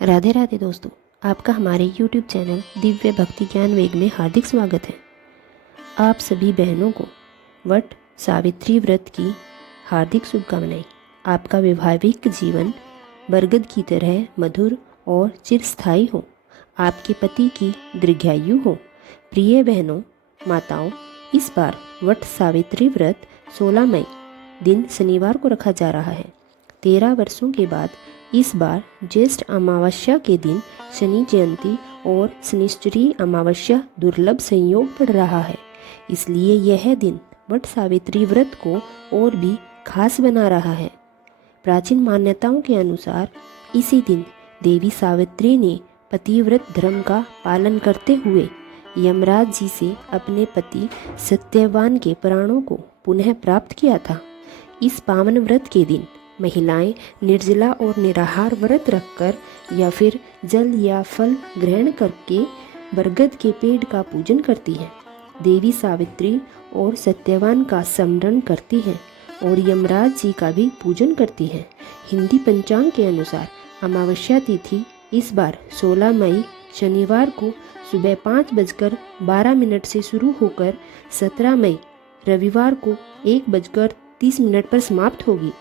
राधे राधे दोस्तों, आपका हमारे YouTube चैनल दिव्य भक्ति ज्ञान वेग में हार्दिक स्वागत है। आप सभी बहनों को वट सावित्री व्रत की हार्दिक शुभकामनाएं। आपका वैवाहिक जीवन बरगद की तरह मधुर और चिरस्थायी हो। आपके पति की दीर्घायु हो। प्रिय बहनों, माताओं, इस बार वट सावित्री व्रत 16 मई दिन शनिवार को रखा जा रहा है। 13 वर्षों के बाद इस बार ज्येष्ठ अमावस्या के दिन शनि जयंती और शनिश्चरी अमावस्या दुर्लभ संयोग पड़ रहा है। इसलिए यह दिन वट सावित्री व्रत को और भी खास बना रहा है। प्राचीन मान्यताओं के अनुसार इसी दिन देवी सावित्री ने पतिव्रत धर्म का पालन करते हुए यमराज जी से अपने पति सत्यवान के प्राणों को पुनः प्राप्त किया था। इस पावन व्रत के दिन महिलाएं निर्जला और निराहार व्रत रखकर या फिर जल या फल ग्रहण करके बरगद के पेड़ का पूजन करती हैं। देवी सावित्री और सत्यवान का स्मरण करती हैं और यमराज जी का भी पूजन करती हैं। हिंदी पंचांग के अनुसार अमावस्या तिथि इस बार 16 मई शनिवार को सुबह 5:12 से शुरू होकर 17 मई रविवार को 1:30 पर समाप्त होगी।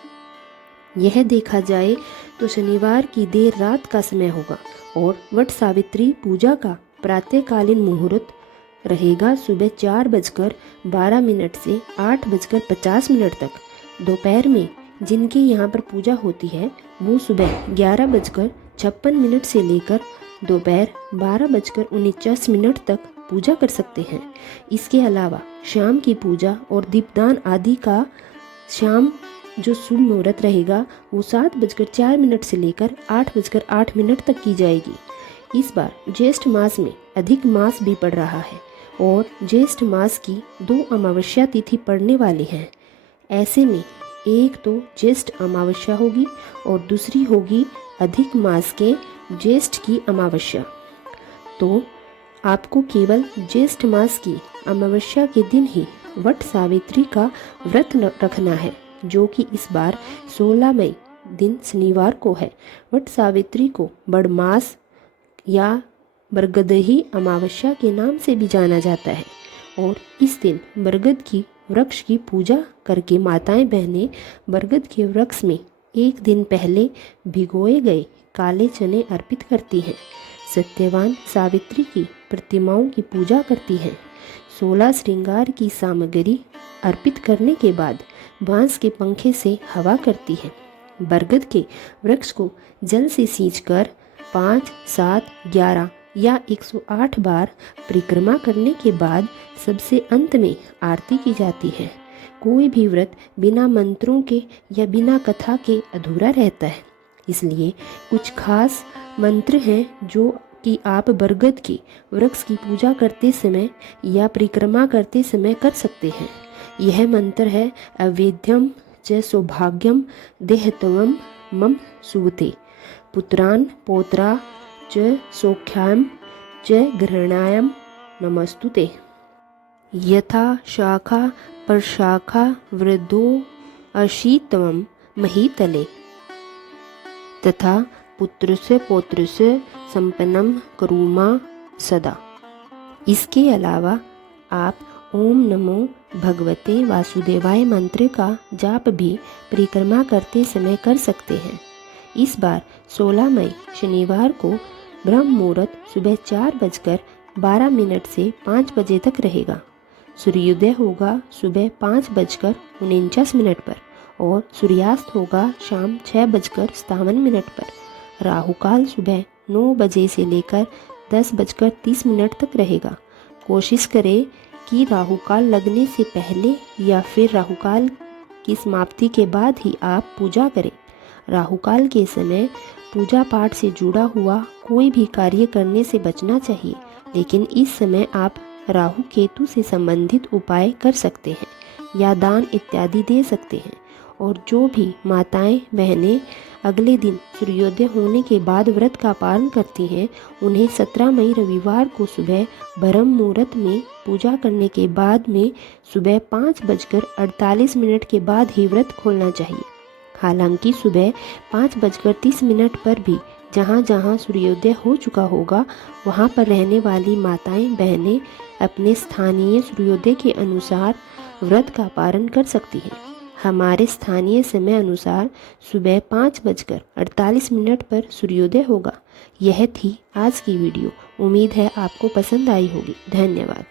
यह देखा जाए तो शनिवार की देर रात का समय होगा और वट सावित्री पूजा का प्रातःकालीन मुहूर्त रहेगा सुबह 4:12 से 8:50 तक। दोपहर में जिनके यहाँ पर पूजा होती है वो सुबह 11:56 से लेकर दोपहर 12:49 तक पूजा कर सकते हैं। इसके अलावा शाम की पूजा और दीपदान आदि का शाम जो शुभ मुहूर्त रहेगा वो 7:04 से लेकर 8:08 तक की जाएगी। इस बार ज्येष्ठ मास में अधिक मास भी पड़ रहा है और ज्येष्ठ मास की 2 अमावस्या तिथि पड़ने वाली है। ऐसे में एक तो ज्येष्ठ अमावस्या होगी और दूसरी होगी अधिक मास के ज्येष्ठ की अमावस्या। तो आपको केवल ज्येष्ठ मास की अमावस्या के दिन ही वट सावित्री का व्रत रखना है, जो कि इस बार 16 मई दिन शनिवार को है। वट सावित्री को बड़मास या बरगदही अमावस्या के नाम से भी जाना जाता है और इस दिन बरगद की वृक्ष की पूजा करके माताएं बहनें बरगद के वृक्ष में एक दिन पहले भिगोए गए काले चने अर्पित करती हैं। सत्यवान सावित्री की प्रतिमाओं की पूजा करती हैं। 16 श्रृंगार की सामग्री अर्पित करने के बाद बांस के पंखे से हवा करती है। बरगद के वृक्ष को जल से सींचकर 5, 7, 11 या 108 बार परिक्रमा करने के बाद सबसे अंत में आरती की जाती है। कोई भी व्रत बिना मंत्रों के या बिना कथा के अधूरा रहता है। इसलिए कुछ खास मंत्र हैं जो कि आप बरगद के वृक्ष की पूजा करते समय या परिक्रमा करते समय कर सकते हैं। यह मंत्र है अवेद्यम च सौभाग्यम देहत्वम मम सुवते पुत्रान पौत्रा च सौख्याम च ग्रहणायम नमस्तुते। यथा शाखा परशाखा वृद्धो अशीतवम महीतले तथा पुत्रस्य पौत्रस्य संपन्नम करुमा सदा। इसके अलावा आप ओम नमो भगवते वासुदेवाय मंत्र का जाप भी परिक्रमा करते समय कर सकते हैं। इस बार 16 मई शनिवार को ब्रह्म मुहूर्त सुबह 4:12 से 5 बजे तक रहेगा। सूर्योदय होगा सुबह 5:49 पर और सूर्यास्त होगा शाम 6:57 पर। राहुकाल सुबह 9 बजे से लेकर 10:30 तक रहेगा। कोशिश करें कि राहुकाल लगने से पहले या फिर राहुकाल की समाप्ति के बाद ही आप पूजा करें। राहुकाल के समय पूजा पाठ से जुड़ा हुआ कोई भी कार्य करने से बचना चाहिए, लेकिन इस समय आप राहु केतु से संबंधित उपाय कर सकते हैं या दान इत्यादि दे सकते हैं। और जो भी माताएं बहनें अगले दिन सूर्योदय होने के बाद व्रत का पालन करती हैं, उन्हें 17 मई रविवार को सुबह ब्रह्म मुहूर्त में पूजा करने के बाद में सुबह 5:48 के बाद ही व्रत खोलना चाहिए। हालांकि सुबह 5:30 पर भी जहाँ जहाँ सूर्योदय हो चुका होगा वहाँ पर रहने वाली माताएं बहनें अपने स्थानीय सूर्योदय के अनुसार व्रत का पारण कर सकती हैं। हमारे स्थानीय समय अनुसार सुबह 5:48 पर सूर्योदय होगा। यह थी आज की वीडियो। उम्मीद है आपको पसंद आई होगी। धन्यवाद।